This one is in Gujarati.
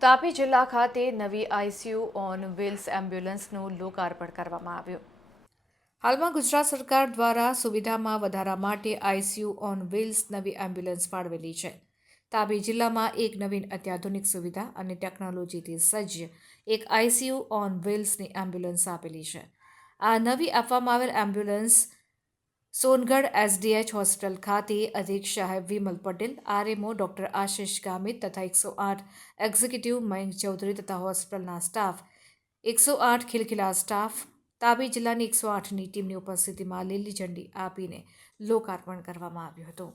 તાપી જિલ્લા ખાતે નવી આઈસીયુ ઓન વ્હીલ્સ એમ્બ્યુલન્સનું લોકાર્પણ કરવામાં આવ્યું. હાલમાં ગુજરાત સરકાર દ્વારા સુવિધામાં વધારા માટે આઈસીયુ ઓન વ્હીલ્સ નવી એમ્બ્યુલન્સ ફાળવેલી છે. તાપી જિલ્લામાં એક નવીન અત્યાધુનિક સુવિધા અને ટેકનોલોજીથી સજ્જ એક આઈસીયુ ઓન વ્હીલ્સની એમ્બ્યુલન્સ આપેલી છે. આ નવી આપવામાં આવેલ એમ્બ્યુલન્સ સોનગઢ એસડીએચ હોસ્પિટલ ખાતે અધિક સાહેબ વિમલ પટેલ, આરએમઓ ડોક્ટર આશિષ ગામિત તથા એકસો આઠ એક્ઝિક્યુટિવ મયંક ચૌધરી તથા હોસ્પિટલના સ્ટાફ, એકસો આઠ ખિલખિલા સ્ટાફ, તાપી જિલ્લાની એકસો આઠની ટીમની ઉપસ્થિતિમાં લીલી ઝંડી આપીને લોકાર્પણ કરવામાં આવ્યું હતું.